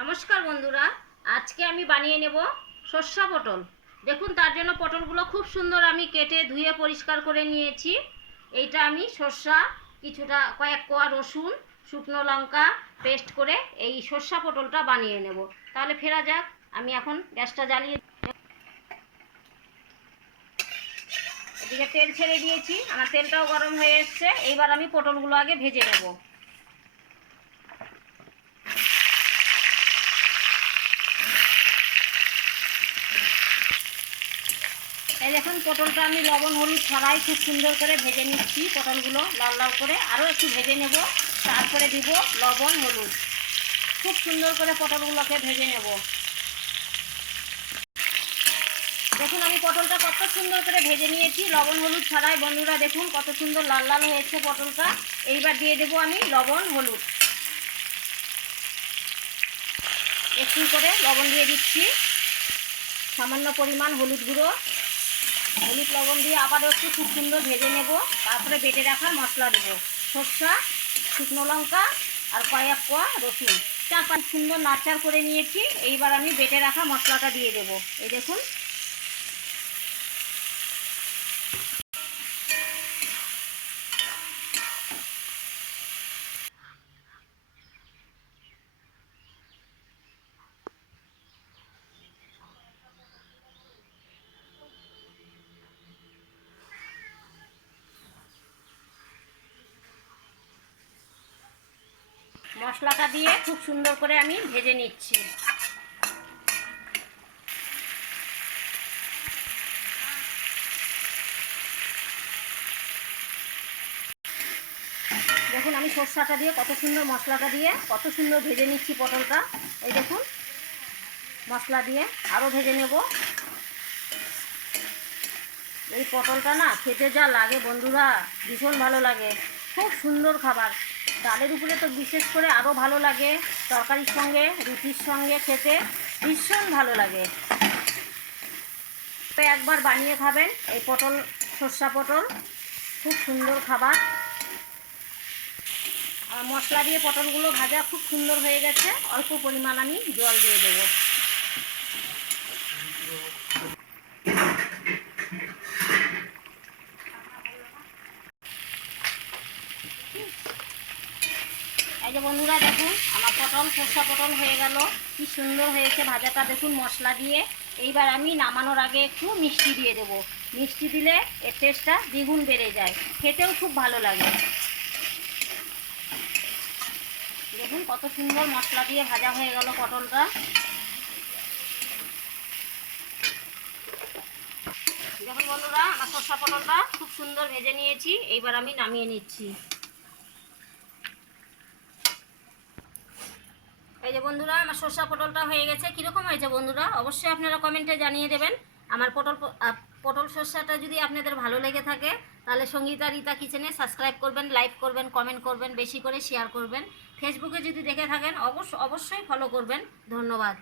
নমস্কার বন্ধুরা, আজকে আমি বানিয়ে নেব সর্ষা পটল। দেখুন, তার জন্য পটলগুলো খুব সুন্দর আমি কেটে ধুয়ে পরিষ্কার করে নিয়েছি। এইটা আমি সর্ষা, কিছুটা কয়েক কোয়া রসুন, শুকনো লঙ্কা পেস্ট করে এই সর্ষা পটলটা বানিয়ে নেব। তাহলে ফেরা যাক। আমি এখন গ্যাসটা জ্বালিয়ে এদিকে তেল ছেড়ে দিয়েছি, আমার তেলটাও গরম হয়ে এসছে। এইবার আমি পটলগুলো আগে ভেজে নেব। এই দেখুন, পটলটা আমি লবণ হলুদ ছাড়াই খুব সুন্দর করে ভেজে নিচ্ছি। পটলগুলো লাল লাল করে আরও একটু ভেজে নেব, তারপরে দিব লবণ হলুদ। খুব সুন্দর করে পটলগুলোকে ভেজে নেব। দেখুন, আমি পটলটা কত সুন্দর করে ভেজে নিয়েছি লবণ হলুদ ছাড়াই। বন্ধুরা দেখুন কত সুন্দর লাল লাল হয়েছে পটলটা। এইবার দিয়ে দেব আমি লবণ হলুদ, একটু করে লবণ দিয়ে দিচ্ছি, সামান্য পরিমাণ হলুদ গুঁড়ো, হলুদ লবণ দিয়ে আবারও একটু খুব সুন্দর ভেজে নেব। তারপরে বেটে রাখা মশলা দেবো, সর্ষা, শুকনো লঙ্কা আর কয়েক কোয়া রসুন। 4-5 সুন্দর নাড়চাড় করে নিয়েছি। এইবার আমি বেটে রাখা মশলাটা দিয়ে দেব। এই দেখুন, মশলাটা দিয়ে খুব সুন্দর করে আমি ভেজে নিচ্ছি। দেখুন, আমি সর্ষাটা দিয়ে কত সুন্দর, মশলাটা দিয়ে কত সুন্দর ভেজে নিচ্ছি পটলটা। এই দেখুন, মশলা দিয়ে আরও ভেজে নেব। এই পটলটা না খেতে যা লাগে বন্ধুরা, ভীষণ ভালো লাগে, খুব সুন্দর খাবার। ডালের উপরে তো বিশেষ করে আরও ভালো লাগে, তরকারির সঙ্গে রুটির সঙ্গে খেতে ভীষণ ভালো লাগে। তো একবার বানিয়ে খাবেন এই পটল, সর্ষা পটল, খুব সুন্দর খাবার। আর মশলা দিয়ে পটলগুলো ভাজা খুব সুন্দর হয়ে গেছে। অল্প পরিমাণ আমি জল দিয়ে দেবো। এই যে বন্ধুরা দেখুন, আমার পটল, সর্ষা পটল হয়ে গেল। কি সুন্দর হয়েছে ভাজাটা দেখুন মশলা দিয়ে। এইবার আমি নামানোর আগে একটু মিষ্টি দিয়ে দেব। মিষ্টি দিলে এর টেস্টটা দ্বিগুণ বেড়ে যায়, খেতেও খুব ভালো লাগে। দেখুন কত সুন্দর মশলা দিয়ে ভাজা হয়ে গেল পটলটা। দেখুন বন্ধুরা, আমার সর্ষা পটলটা খুব সুন্দর ভেজে নিয়েছি। এইবার আমি নামিয়ে নিচ্ছি। এই যে বন্ধুরা, আমার সর্ষা পটলটা হয়ে গেছে। কীরকম হয়েছে বন্ধুরা অবশ্যই আপনারা কমেন্টে জানিয়ে দেবেন। আমার পটল সর্ষাটা যদি আপনাদের ভালো লেগে থাকে তাহলে সঙ্গীতা রীতা কিচেনে সাবস্ক্রাইব করবেন, লাইক করবেন, কমেন্ট করবেন, বেশি করে শেয়ার করবেন। ফেসবুকে যদি দেখে থাকেন অবশ্যই ফলো করবেন। ধন্যবাদ।